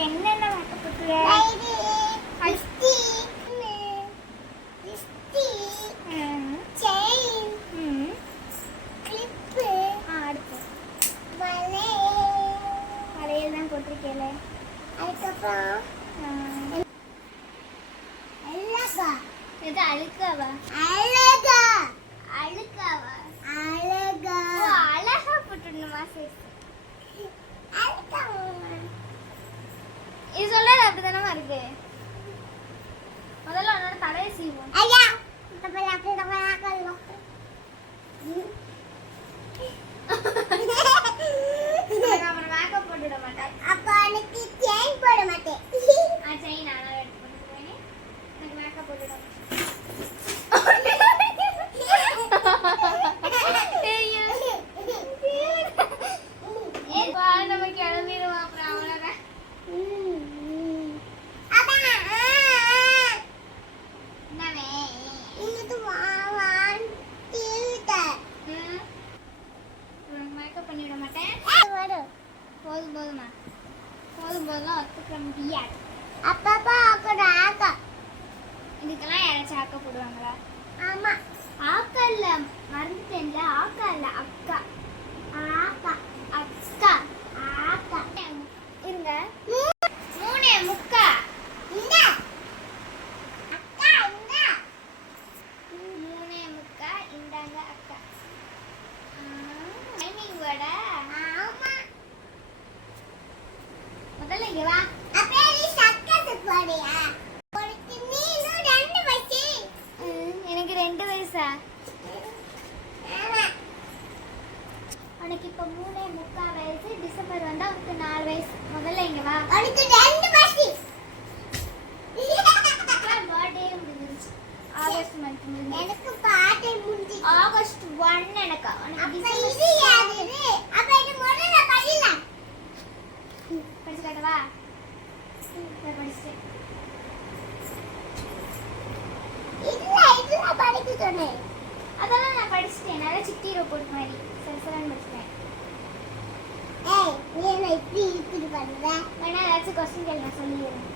இன்னைக்கு என்னென்ன மேக்கப் போட்டுற? வளையல் தான் போட்டிருக்கேல. அதுக்கப்புறம் இது அழுக்காவா? அழுக்காவா? அழகா போட்டுடணுமா? சரி இது சொல்ல அப்படிதானமா இருக்கு. முதல்ல உன்னோட தலையை சீவோம். அப்புறம் மேக்கப் போட்டுட மாட்டேன். அப்ப அன்னைக்கு செயின் போட மாட்டேன். செயின் நானா எடுத்து போட்டுருவேன். எனக்கு மேக்கப் போட்டுட மாட்டேன். நம்ம கிளம்பிடுவோம். அப்புறம் அவ்வளோதான். மேக்கப் பண்ணிவிட மாட்டேன். போதும் போதுமா? போதும்லாம் ஒத்துக்க முடியாது. அப்பப்பா ஆக்கா இதுக்கெல்லாம் யாராச்சும் ஆக்க போடுவாங்களா? ஆமா. ஆக்கா இல்ல, மறந்துட்டேன்ல. ஆக்கா இல்ல, அக்கா. ஆக்கா அக்கா ஆக்கா இருங்க. 3:45 இந்த அக்கா இந்த 3:45 இந்தாங்க அக்கா. டைமிங் வட. ஆமா. முதல்ல இங்க வா. அப்பே நீ சக்கரை போடுறியா? உனக்கு நீ இன்னும் 2 வயசு. எனக்கு 2 வயசா? ஆமா. உனக்கு இப்ப 3:45 வயசு. டிசம்பர் வந்தா உனக்கு 4 வயசு. முதல்ல இங்க வா. உனக்கு 2 வயசு. பர்த்டே முடிஞ்சிருச்சு. ஆகஸ்ட் மந்த் முடிஞ்சிருச்சு. எனக்கு பர்த்டே முடிஞ்சிருச்சு. ஆகஸ்ட் 1 எனக்கு. அப்ப இது யாரு? அப்ப இது முதல்ல படில. படிச்சு காட்டவா? படிச்சேன். இல்ல படிக்க சொன்னேன். அதெல்லாம் நான் படிச்சிட்டேன். நல்லா சிட்டி ரோபோட் மாதிரி சரசரன்னு படிச்சிட்டேன். ஏய் நீ என்ன இப்படி இப்படி பண்ற? வேணா ஏதாச்சும் क्वेश्चन கேளு, நான் சொல்லிடுறேன்.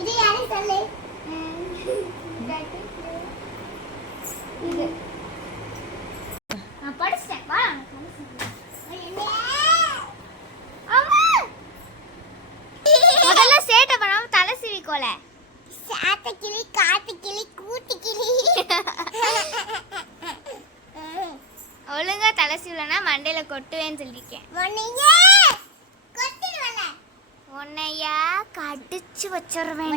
இது யாரு சொல்லு? இது நான் படிச்சிட்டேன். வா அம்மா முதல்ல சேட்டை பண்ணாம தலை சீவிக்கோல. சாத்த கிளி காட்டு கிளி கூட்டு கிளி. ஒழுங்கா தலை சீவலனா மண்டையில கொட்டுவேன்னு சொல்லிருக்கேன். உன்னையா கடிச்சு வச்சிருவேன்.